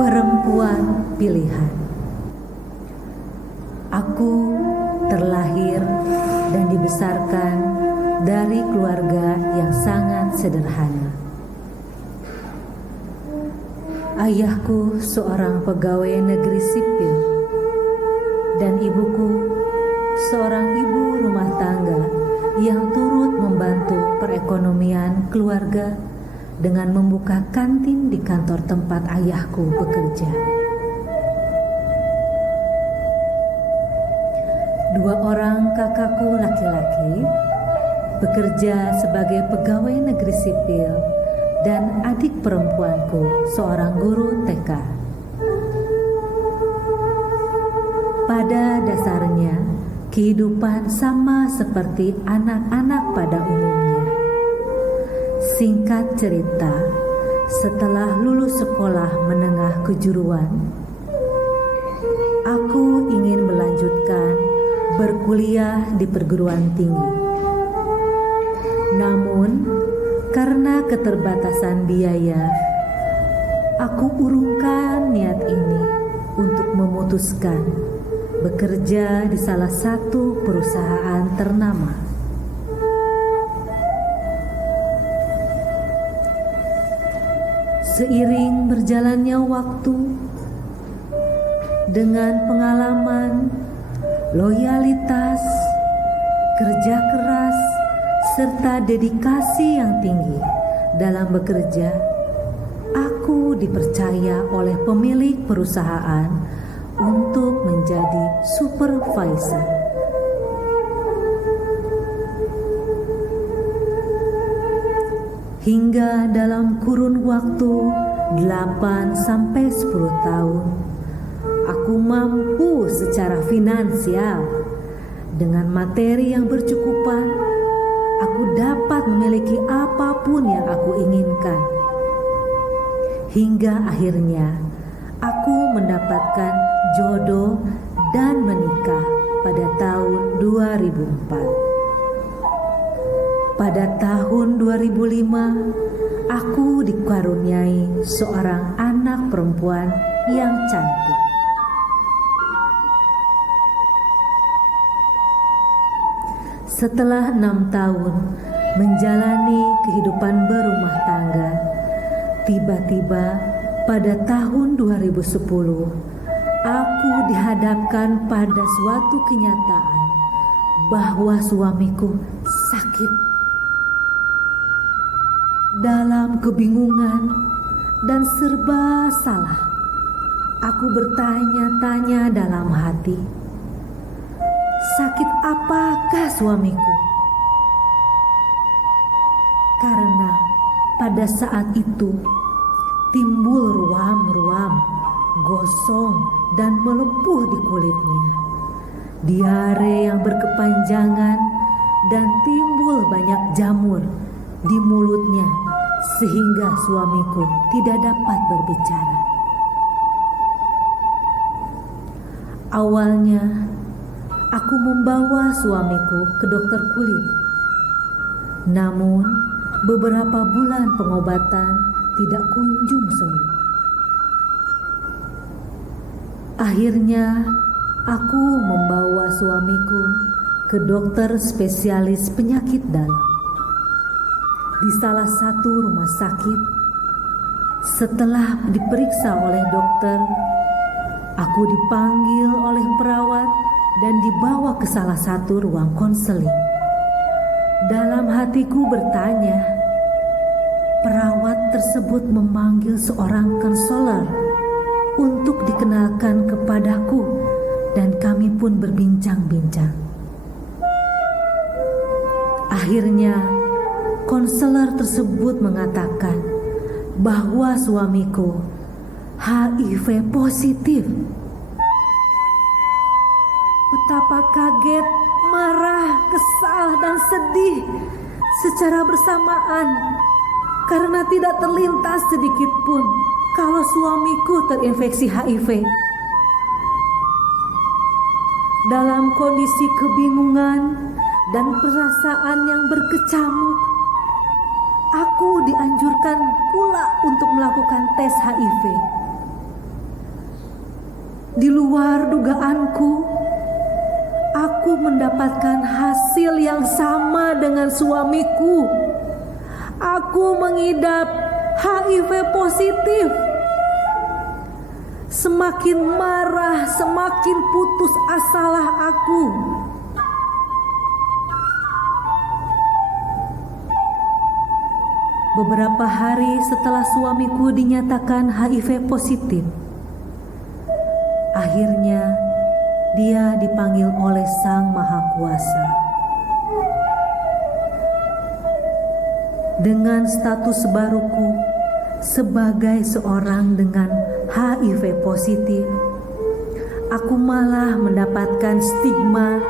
Perempuan pilihan. Aku terlahir dan dibesarkan dari keluarga yang sangat sederhana. Ayahku seorang pegawai negeri sipil dan ibuku seorang ibu rumah tangga yang turut membantu perekonomian keluarga dengan membuka kantin di kantor tempat ayahku bekerja. Dua orang kakakku laki-laki bekerja sebagai pegawai negeri sipil dan adik perempuanku seorang guru TK. Pada dasarnya, kehidupan sama seperti anak-anak pada umumnya. Singkat cerita, setelah lulus sekolah menengah kejuruan, aku ingin melanjutkan berkuliah di perguruan tinggi. Namun, karena keterbatasan biaya, aku urungkan niat ini untuk memutuskan bekerja di salah satu perusahaan ternama. Seiring berjalannya waktu, dengan pengalaman, loyalitas, kerja keras, serta dedikasi yang tinggi dalam bekerja, aku dipercaya oleh pemilik perusahaan untuk menjadi supervisor. Hingga dalam kurun waktu 8-10 tahun, aku mampu secara finansial. Dengan materi yang bercukupan, aku dapat memiliki apapun yang aku inginkan. Hingga akhirnya, aku mendapatkan jodoh dan menikah pada tahun 2004. Pada tahun 2005, aku dikaruniai seorang anak perempuan yang cantik. Setelah 6 tahun menjalani kehidupan berumah tangga, tiba-tiba pada tahun 2010, aku dihadapkan pada suatu kenyataan bahwa suamiku sakit. Dalam kebingungan dan serba salah, aku bertanya-tanya dalam hati, sakit apakah suamiku? Karena pada saat itu timbul ruam-ruam, gosong dan melepuh di kulitnya, diare yang berkepanjangan, dan timbul banyak jamur di mulutnya sehingga suamiku tidak dapat berbicara. Awalnya, aku membawa suamiku ke dokter kulit. Namun, beberapa bulan pengobatan tidak kunjung sembuh. Akhirnya, aku membawa suamiku ke dokter spesialis penyakit dalam di salah satu rumah sakit. Setelah diperiksa oleh dokter, aku dipanggil oleh perawat dan dibawa ke salah satu ruang konseling. Dalam hatiku bertanya, perawat tersebut memanggil seorang konselor untuk dikenalkan kepadaku dan kami pun berbincang-bincang. Akhirnya, konselor tersebut mengatakan bahwa suamiku HIV positif. Betapa kaget, marah, kesal, dan sedih secara bersamaan karena tidak terlintas sedikit pun kalau suamiku terinfeksi HIV. Dalam kondisi kebingungan dan perasaan yang berkecamuk, aku dianjurkan pula untuk melakukan tes HIV. Di luar dugaanku, aku mendapatkan hasil yang sama dengan suamiku. Aku mengidap HIV positif. Semakin marah, semakin putus asalah aku. Beberapa hari setelah suamiku dinyatakan HIV positif, akhirnya dia dipanggil oleh Sang Maha Kuasa. Dengan status baruku sebagai seorang dengan HIV positif, aku malah mendapatkan stigma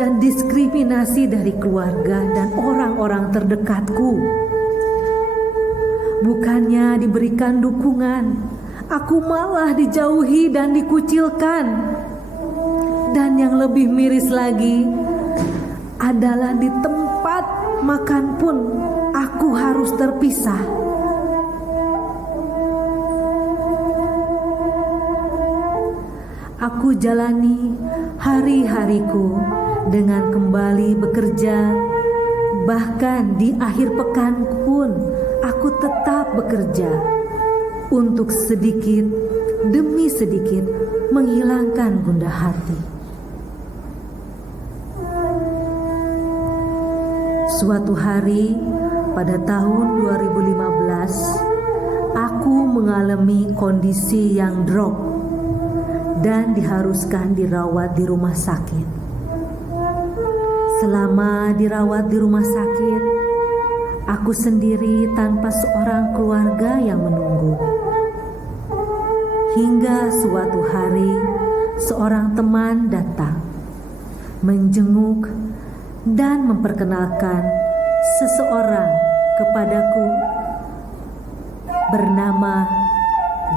dan diskriminasi dari keluarga dan orang-orang terdekatku. Bukannya diberikan dukungan, aku malah dijauhi dan dikucilkan. Dan yang lebih miris lagi adalah di tempat makan pun aku harus terpisah. Aku jalani hari-hariku dengan kembali bekerja. Bahkan di akhir pekan pun aku tetap bekerja untuk sedikit demi sedikit menghilangkan gundah hati. Suatu hari pada tahun 2015, aku mengalami kondisi yang drop dan diharuskan dirawat di rumah sakit. Selama dirawat di rumah sakit, aku sendiri tanpa seorang keluarga yang menunggu. Hingga suatu hari, seorang teman datang, menjenguk dan memperkenalkan seseorang kepadaku bernama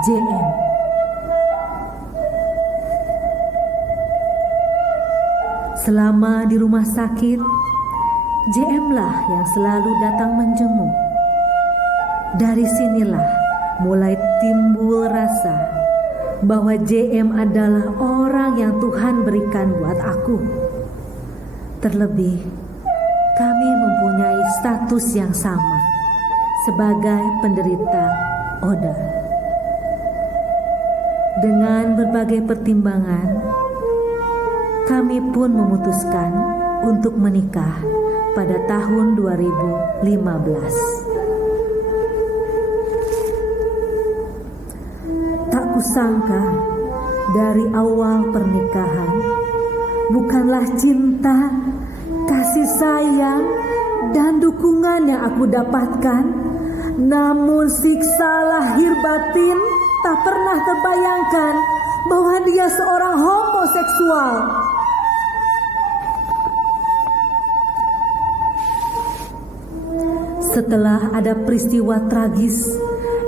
JM. Selama di rumah sakit, JM lah yang selalu datang menjenguk. Dari sinilah mulai timbul rasa bahwa JM adalah orang yang Tuhan berikan buat aku. Terlebih, kami mempunyai status yang sama sebagai penderita ODA. Dengan berbagai pertimbangan, kami pun memutuskan untuk menikah pada tahun 2015. Tak kusangka dari awal pernikahan bukanlah cinta, kasih sayang, dan dukungan yang aku dapatkan, namun siksa lahir batin. Tak pernah terbayangkan bahwa dia seorang homoseksual. Setelah ada peristiwa tragis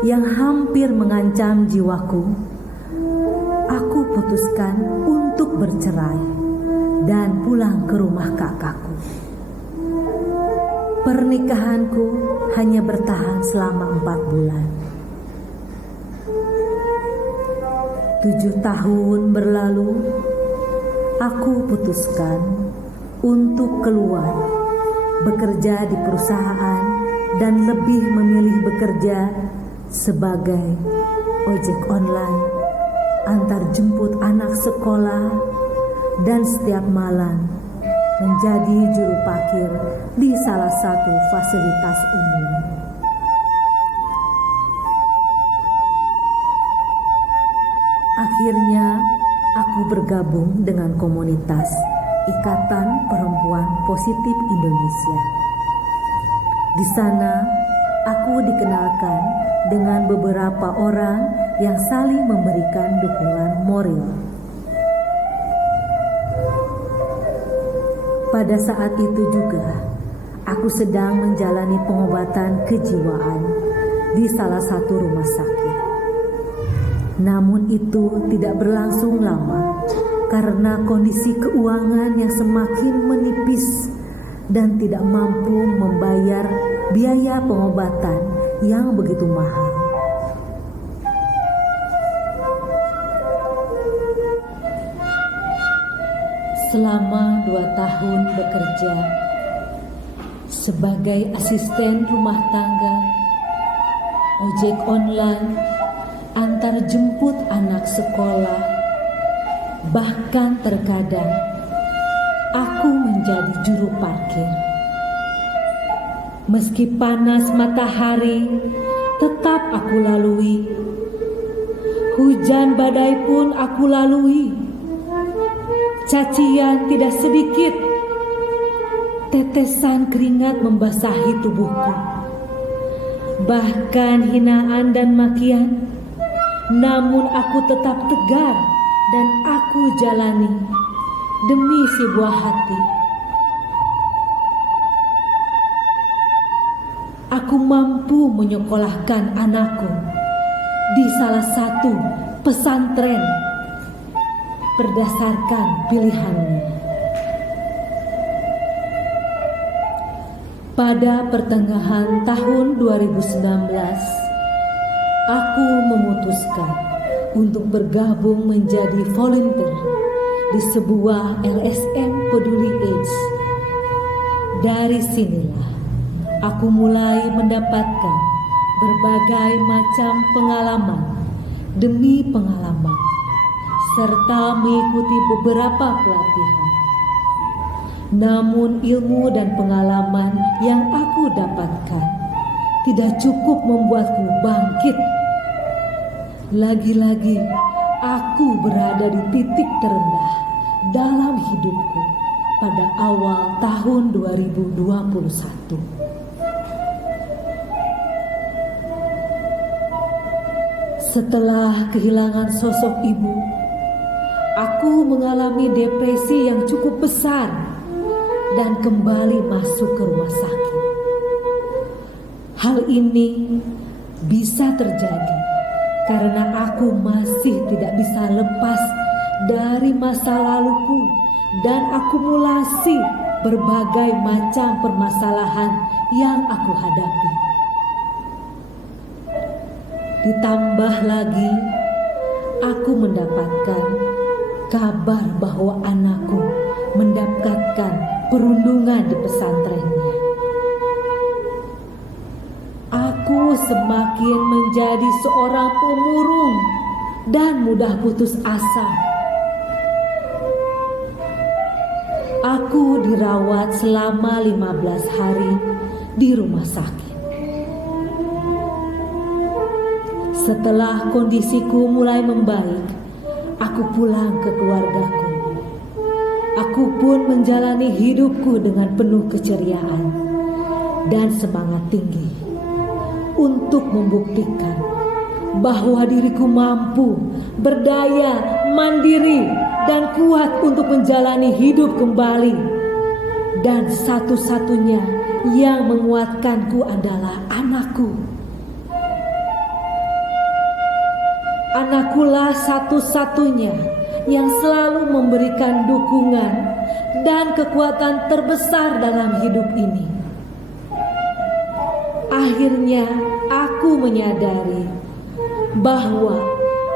yang hampir mengancam jiwaku, aku putuskan untuk bercerai dan pulang ke rumah kakakku. Pernikahanku hanya bertahan selama 4 bulan. 7 tahun berlalu, aku putuskan untuk keluar, bekerja di perusahaan, dan lebih memilih bekerja sebagai ojek online, antar jemput anak sekolah, dan setiap malam menjadi juru parkir di salah satu fasilitas umum. Akhirnya aku bergabung dengan komunitas Ikatan Perempuan Positif Indonesia. Di sana aku dikenalkan dengan beberapa orang yang saling memberikan dukungan moral. Pada saat itu juga aku sedang menjalani pengobatan kejiwaan di salah satu rumah sakit. Namun itu tidak berlangsung lama karena kondisi keuangan yang semakin menipis dan tidak mampu membayar biaya pengobatan yang begitu mahal. Selama 2 tahun bekerja sebagai asisten rumah tangga, ojek online, antar jemput anak sekolah, bahkan terkadang aku menjadi juru parkir. Meski panas matahari, tetap aku lalui. Hujan badai pun aku lalui. Cacian tidak sedikit. Tetesan keringat membasahi tubuhku. Bahkan hinaan dan makian. Namun aku tetap tegar dan aku jalani demi sebuah hati. Aku mampu menyekolahkan anakku di salah satu pesantren berdasarkan pilihannya. Pada pertengahan tahun 2019, aku memutuskan untuk bergabung menjadi volunteer di sebuah LSM peduli AIDS. Dari sinilah aku mulai mendapatkan berbagai macam pengalaman demi pengalaman, serta mengikuti beberapa pelatihan. Namun ilmu dan pengalaman yang aku dapatkan tidak cukup membuatku bangkit. Lagi-lagi aku berada di titik terendah dalam hidupku pada awal tahun 2021. Setelah kehilangan sosok ibu, aku mengalami depresi yang cukup besar dan kembali masuk ke rumah sakit. Hal ini bisa terjadi karena aku masih tidak bisa lepas dari masa laluku dan akumulasi berbagai macam permasalahan yang aku hadapi. Ditambah lagi, aku mendapatkan kabar bahwa anakku mendapatkan perundungan di pesantrennya. Aku semakin menjadi seorang pemurung dan mudah putus asa. Aku dirawat selama 15 hari di rumah sakit. Setelah kondisiku mulai membaik, aku pulang ke keluargaku. Aku pun menjalani hidupku dengan penuh keceriaan dan semangat tinggi untuk membuktikan bahwa diriku mampu, berdaya, mandiri, dan kuat untuk menjalani hidup kembali. Dan satu-satunya yang menguatkanku adalah anakku. Anakkulah satu-satunya yang selalu memberikan dukungan dan kekuatan terbesar dalam hidup ini. Akhirnya aku menyadari bahwa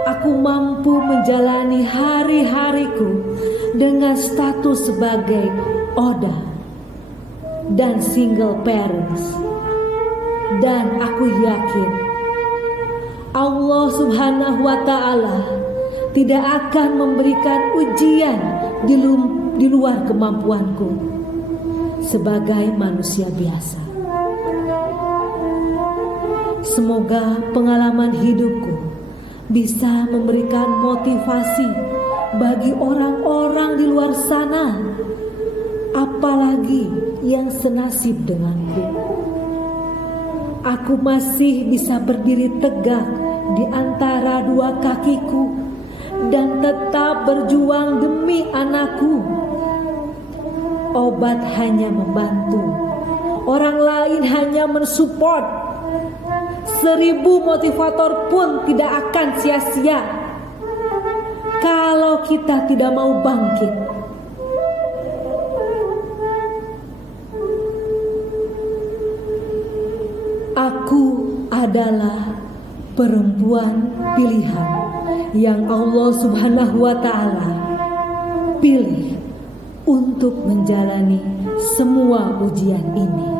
aku mampu menjalani hari-hariku dengan status sebagai ODA dan single parents. Dan aku yakin Allah Subhanahu wa Ta'ala tidak akan memberikan ujian di luar kemampuanku sebagai manusia biasa. Semoga pengalaman hidupku bisa memberikan motivasi bagi orang-orang di luar sana, apalagi yang senasib denganku. Aku masih bisa berdiri tegak di antara dua kakiku dan tetap berjuang demi anakku. Obat hanya membantu, orang lain hanya mensupport. 1000 motivator pun tidak akan sia-sia kalau kita tidak mau bangkit. Aku adalah perempuan pilihan yang Allah Subhanahu wa Ta'ala pilih untuk menjalani semua ujian ini.